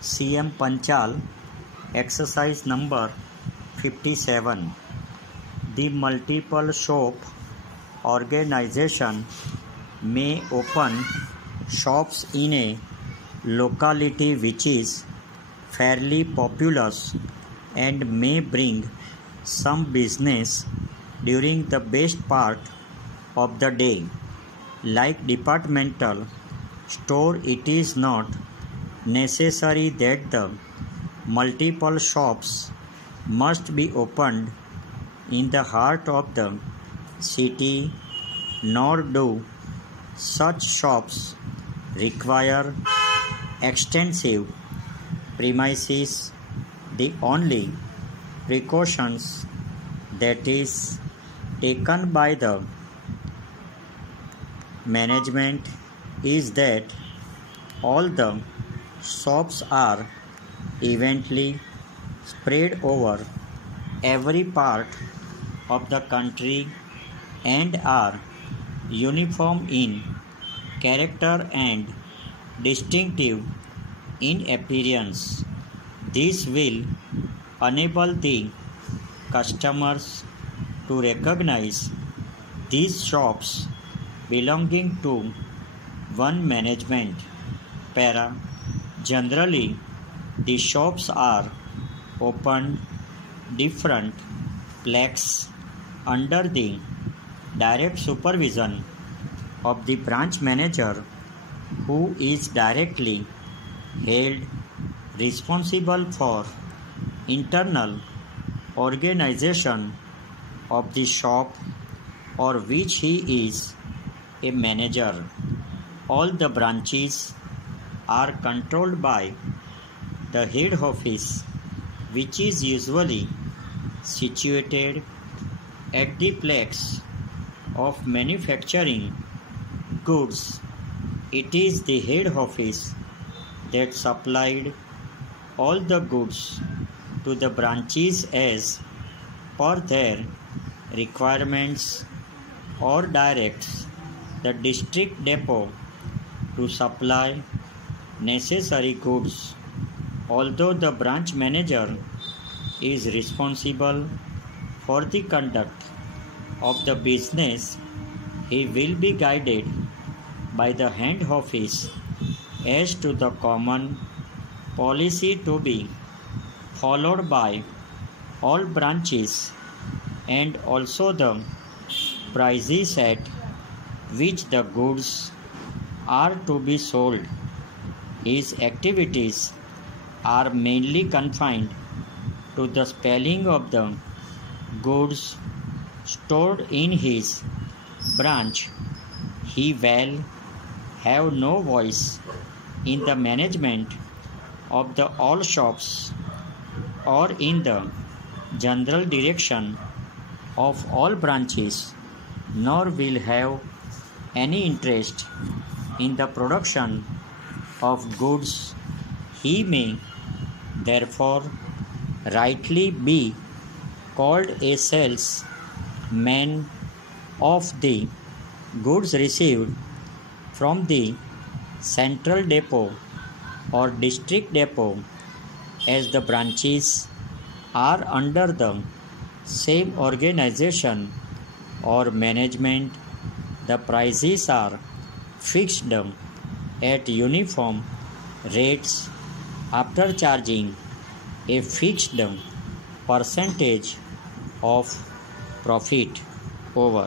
CM Panchal, exercise number 57. The multiple shop organization may open shops in a locality which is fairly populous and may bring some business during the best part of the day. Like departmental store, it is not necessary that the multiple shops must be opened in the heart of the city, nor do such shops require extensive premises. The only precautions that is taken by the management is that all the shops are evenly spread over every part of the country and are uniform in character and distinctive in appearance. This will enable the customers to recognize these shops belonging to one management. Para. Generally, the shops are opened different plaques under the direct supervision of the branch manager, who is directly held responsible for internal organization of the shop or which he is a manager. All the branches are controlled by the head office, which is usually situated at the place of manufacturing goods. It is the head office that supplied all the goods to the branches as per their requirements or directs the district depot to supply necessary goods. Although the branch manager is responsible for the conduct of the business, he will be guided by the head office as to the common policy to be followed by all branches and also the prices at which the goods are to be sold. His activities are mainly confined to the selling of the goods stored in his branch. He will have no voice in the management of the all shops or in the general direction of all branches, nor will have any interest in the production of goods. He may therefore rightly be called a salesman of the goods received from the central depot or district depot. As the branches are under the same organization or management, the prices are fixed at uniform rates after charging a fixed percentage of profit. Over.